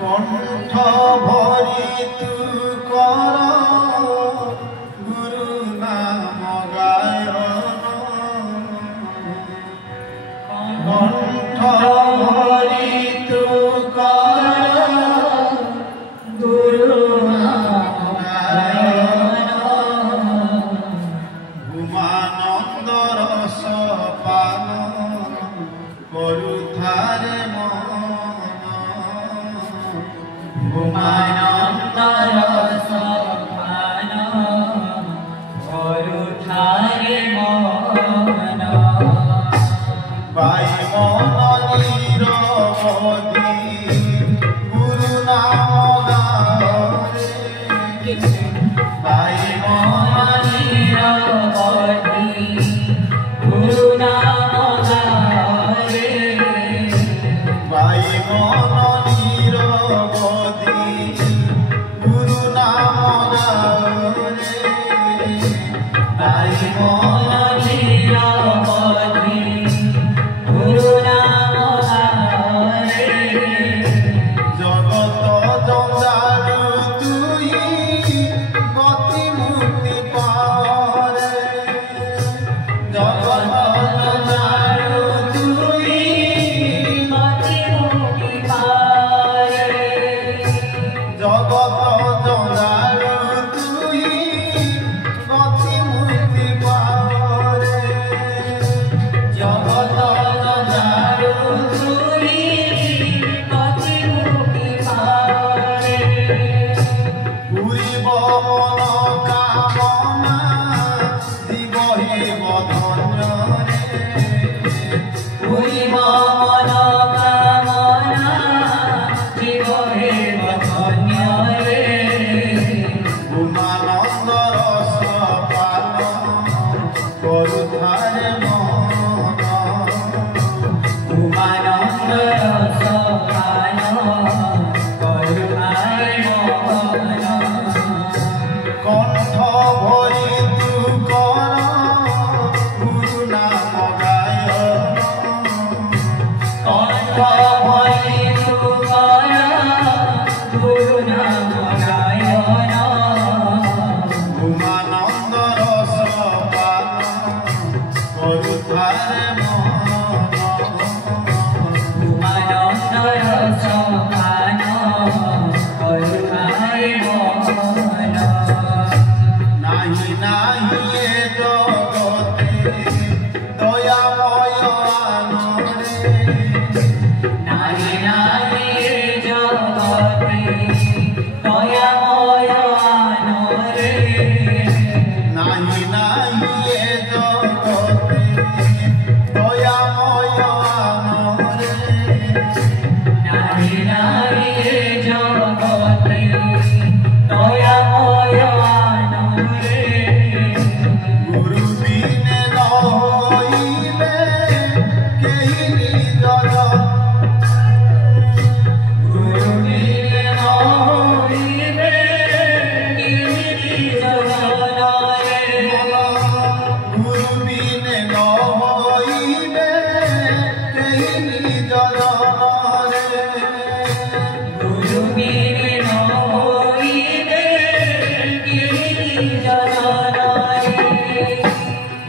কণ্ঠ ভরি তু কর গুরু নাম গায়ন কণ্ঠ ভরি তু কর গুরু নাম গায়ন উমানন্দ রস পান করুথারে উমানন্দ রস পান করুথারে মন বাই মন নিরবধি গুরু নাম গারে বাই মন নিরবধি গুরু নাম গারে বাই মন নিরবধি গুরু নাম গারে বাই মন নিরবধি গুরু নাম গারে জগত জঞ্জালু তুই গতি মুক্তি পারে জগত জঞ্জালু তুই গতি মুক্তি পারে জগত জঞ্জালু তুই গতি মুক্তি পারে জগত জঞ্জালু তুই গতি মুক্তি পারে পুরিব মন কামনা জীবহে বধন্য রে পুরিব মন কামনা জীব হে ধন্য রে উমানন্দ রস পান করুথারে মন উমানন্দ রস পান করুথারে মন কণ্ঠ ভরি তু কর গুরু নাম গায়ন কণ্ঠ ভরি তু কর গুরু নাম গায়ন উমানন্দ রস পান করুথারে মন উমানন্দ রস পান করুথারে মন নাহি নাহি এ জগতে দয়াময় আনরে নাহি নাহি জগতে দয়াময় আনরে নাহি নাহি এ জগতে দয়াময় আনরে নাহি নাহি জগতে দয়াময় আনরে গুরু বিনে নহিলে কেহি নিজ গুরু বিনে নহিবে কেহি জগতে গুরু বিনে নহিলে কেহি নিজ রে গুরু বিনে নহিবে কেহি জগতে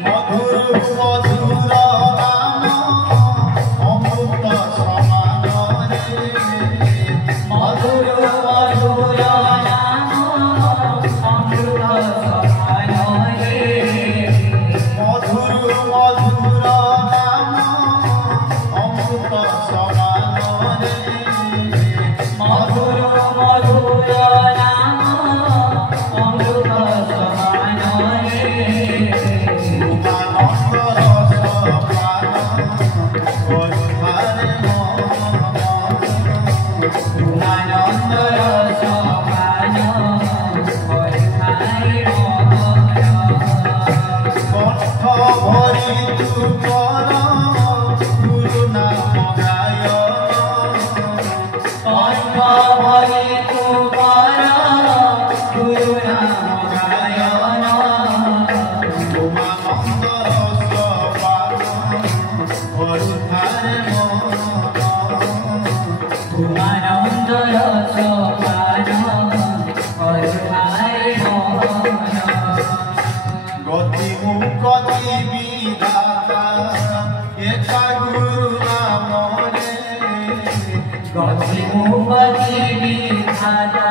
মধুর মধুর নাম অমৃত সমান রে মধুর মধুর নাম অমৃত সমান রে মধুর মধুর নাম অমৃত সমান রে মধুর মধুর নাম অমৃত সমান রে উমানন্দ রস পান করুথারে মন উমানন্দ রস পান করুথারে মন কণ্ঠ ভরি তু কর গুরু নাম গায়ন কণ্ঠ ভরি তু কর গুরু নাম গায়ন উমানন্দ রস পান করুথারে মন উমানন্দ आनंद रस पान करुणाय मोहन गति मुक्ति विधाता एका गुरु नाम गति मुक्ति विधाता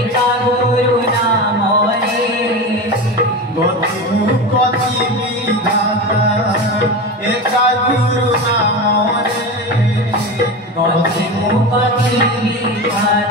एका गुरु नाम गति मुक्ति विधाता एका गुरु नाम गति मुक्ति विधाता